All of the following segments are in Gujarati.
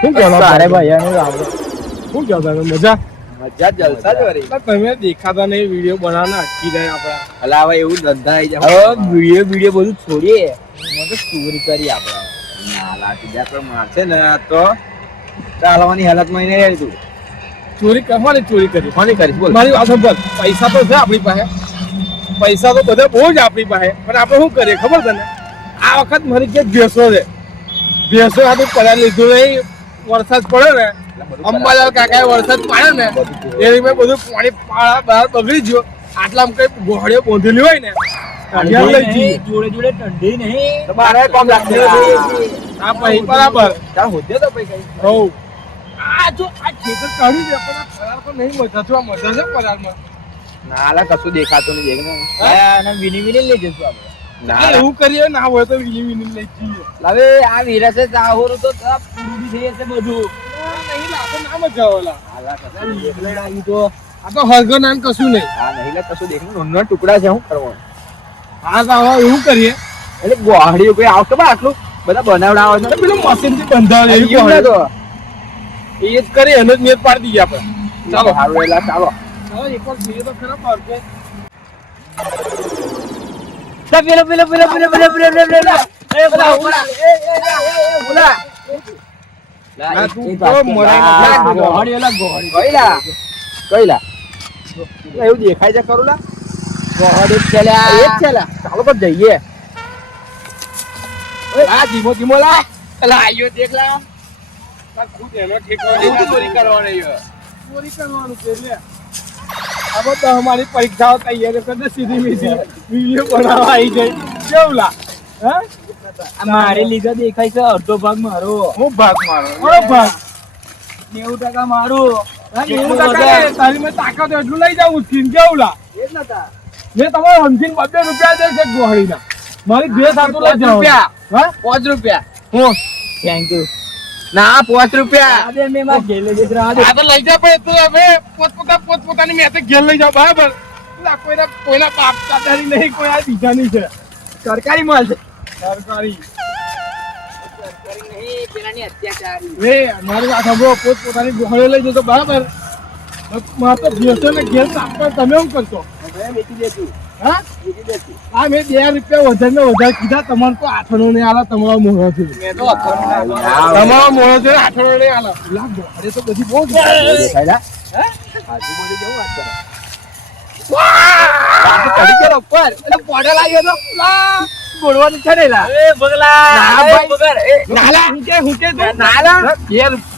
શું કહો તારે ભાઈ એનું આવડે શું કહો તમે મજા મજા જલસા જ વળી. તમે દેખાતા નહીં વિડીયો બનાવવાના અટકી જાય આપડા અલા હવે એવું ધંધા આવી જાય. હવે વિડીયો બધું છોડીએ. મને તો ચોરી કરી આપણે. નાલા સીધા કોઈ મારશે ને તો ચાલવાની હાલતમાં નહીં રહી તું. ચોરી કરવાની ચોરી કરી કોની કરીશ બોલ. મારી વાત સાંભળ પૈસા તો છે આપણી પાસે પૈસા તો બધા બહુ જ આપણી પાસે પણ આપણે શું કરીએ ખબર તને આ વખત મારી કે ભેંસો છે ભેંસો આપણે પડા લીધું નહીં વરસાદ પડે ને અંબાલાલ કાકાએ વરસાદ પાડે ને એની મેં બધું પાણી બહાર બગડી ગયો આટલામાં કઈ ગોળીઓ બાંધેલી હોય ને જોડે જોડે ઠંડી નહીં તમારે કોમ લાગશે. આ પછી બરાબર તાર હોદ્યો તો પૈસા હોવ આ જો આ ખેતર કાઢી દે પણ આ પરાર પર નહીં મજા જો આ મજા છે પરારમાં નાલા કશું દેખાતું નહીં દેખ ને વિની વિની લઈ જશું આપણે. એવું કરીએ ના હોય તો વિની વિની લઈ જઈએ હવે આ વિરસે ચાહોરું તો પૂરું બી થઈ જશે બધું. નહીં લાગે ના મજા ઓલા હાલા કશું એકલે આવી તો આ તો હરગર નામ કશું નહીં આ નહીં લે કશું દેખ નાના ટુકડા છે શું કરવાનું. હા તો હવે એવું કરીએ એટલે ગોહડીઓ કોઈ આવશે બા આટલું બધા બનાવડાવે છે પેલું મશીન થી બંધાવે એવી એવું ગોળી. તો એ જ કરીએ એનો જ મેળ પાડી દઈએ આપણે ચાલો હારું એલા ચાલો. ચાલો એકવાર જોઈએ તો ખરા પાડશે પેલો પેલો પેલો પેલો પેલો પેલો પેલો પેલો એ બોલા બોલા બોલા ના તું તો મરાઈ નથી ગોહડી એલા ગોહડી કઈલા કઈલા એવું દેખાય છે કરું લા ગોહડી ચલ્યા એ ચલ્યા ચાલો તો જઈએ. આ ધીમો ધીમો લા એલા આયો દેખ લા ખુદ એનો ઠેકો ચોરી કરવાનો ચોરી કરવાનું છે લે હવે તો અમારી પરીક્ષાઓ તૈયાર કરી દે સીધી મીધી વિડીયો બનાવવા આવી જાય કેવું લા હે આ મારે લીધા દેખાય છે અડધો ભાગ મારો હું ભાગ મારો ઓય ભાગ 90% મારું. 90% તારી મેં તાકાત એટલું લઈ જાઉં ઉઠીને કેવું લા એ જ નતા મેં તમારે સમજીને 2 રૂપિયા દે છે ગોહડીના મારી બે સાતું લઈ જાઓ રૂપિયા. હા 5 રૂપિયા હું થેન્ક યુ ના 5 રૂપિયા આજે મેં માં ઘેર લઈ જરા આ તો લઈ જા પણ તો હવે પોતપોતાની મેં ઘેર લઈ જાવ બરાબર કોઈના બાપ દાદાની નહીં કોઈ આ બીજાની છે સરકારી માલ છે સરકારી સરકારી નહીં પેલાની અત્યાચારી. રે મારી વાત સાંભળો પોતપોતાની ગોળે લઈ જતો બરાબર મારે તો ભેંસો ને ઘેર સાફ તમે શું કરશો હવે વેચી દેશું હા વેચી દેશું. આ મેં 2 રૂપિયા વધારે કીધા તમારે તો આઠણો નહીં આલા તમારો મોહો છે મેં તો અખરોટ તમારો મોહો છે આઠણો નહીં આલા લા ગોળે તો બધી બહુ દેખાયલા હે આજુબાજુ જવું વાત કરે વાહ ચડી ગયો ઉપર એટલે પોડલ આવ્યો તો લા ગોળવાનું છે ને લા એ બગલા ના ભાઈ બગર એ નાલા ઊંચે ઊંચે તો નાલા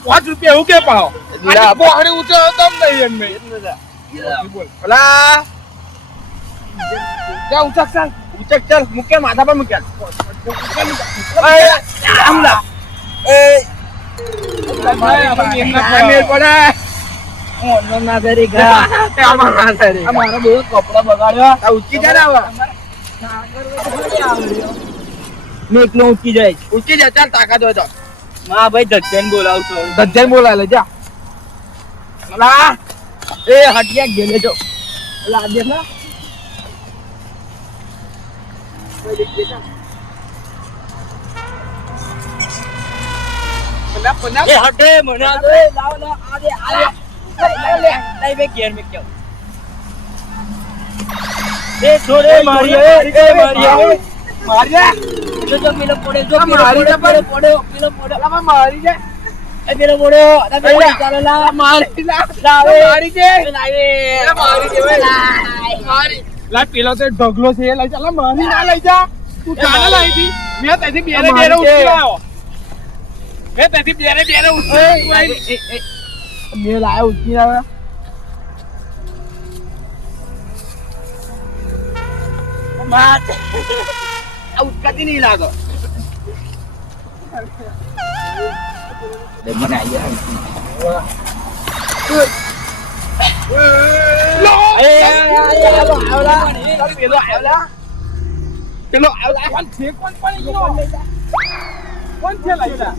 5 રૂપિયા હું કે પાવ લા ગોળે ઊંચો તમ નહીં એમ નહીં બોલ ઓલા જા ઊંચા ચાલ ઉચક ચાલ મુકે માથા પર મુકે આમલા એ ભાઈ આપણે એમના મેલ પડે ઓનો ના દરી ગા અમારા દરી અમારો બહુ કપડા બગાડ્યો આ ઉચકી જાય ને મેં એકલો ઉચકી જાય ઉચકી જાય ચાલ તાકાત હોય તો માં ભાઈ ધજ્જન બોલાવ છો ધજ્જન બોલાય લે જા ઓલા એ હટિયા ગેલે જો ઓલા આ દેખ ના એ હટે મને આ દે લાવ લાવ આ દે લઈ બે ગેર મે ક્યો એ છોરે મારી એ મારી મારી જો પેલો પડે જો મારી પડે પેલો મારી જાય એ પેલો પડો ચાલો લા મારી મારી દે લાવે મારી દે મારી લા પેલો તો ઢગલો છે લઈ ચાલ મારી ના લઈ જા તું ચાલે લઈ દી મેં તેથી બેરે ઉઠી લાવ્યો મેં તેથી બેરે ઉઠી મેં લાયો ઉઠી આવ્યો માર ઉઠકાતી નહીં લાગો મને પેલો આવલા કોણ છે કોણ પડી ગયો કોણ છે લઈ જા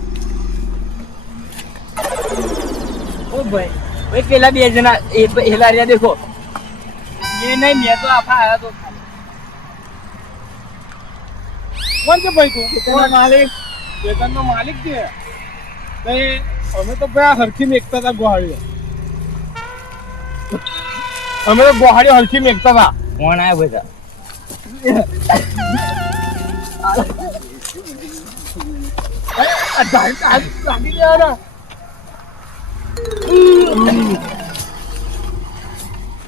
ઓ ભાઈ ભાઈ પેલા બે જણા એ હેલારિયા દેખો એ નહીં મેં તો આખા આયા તો કોણ છે ભાઈ તું? ખેતરનો માલિક. ખેતરનો માલિક છે. તો એ અમે તો ભાઈ હરખી મેકતા હતા ગોહાળીઓ. અમે તો ગોહાળીઓ હરખી મેકતા હતા. કોણ આયા બધા? ગાડી લેવાના.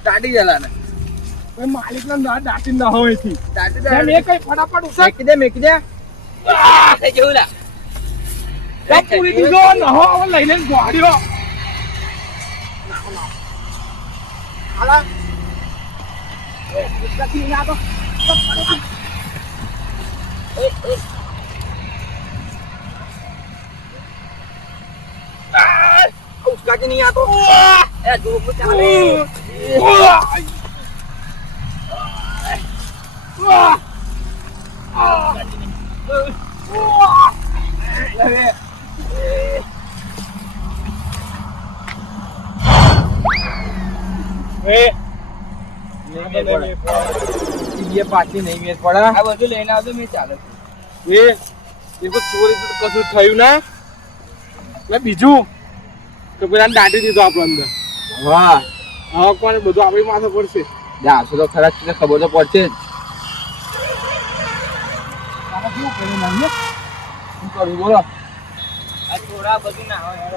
દાઢી જલાના. માલિકના દાટી ના હોય થી. દાઢી મેં કઈ ફટાફટ ઉઠાડ. મેકી દે. જેવું લા. પૂરી દીધો નહો હવે લઈને ગોહાળીઓ. હાલા. उसका नहीं आता ए जो कुछ चले ये पाછી નહીં મેળ પડે. આ બધું લઈને આવજો મેં ચાલે એ તો ચોરી તો કશું થયું ના. એટલે બીજું તો પેલા દાટી દીધો આપણો અંદર. વાહ હવે કોને બધું આપણી માથે પડશે. જાશો તો ખરા છે ખબર તો પડશે જ આમાં કેવું કર્યું નાની? શું કરું બોલો આ થોડા બધું ના હોય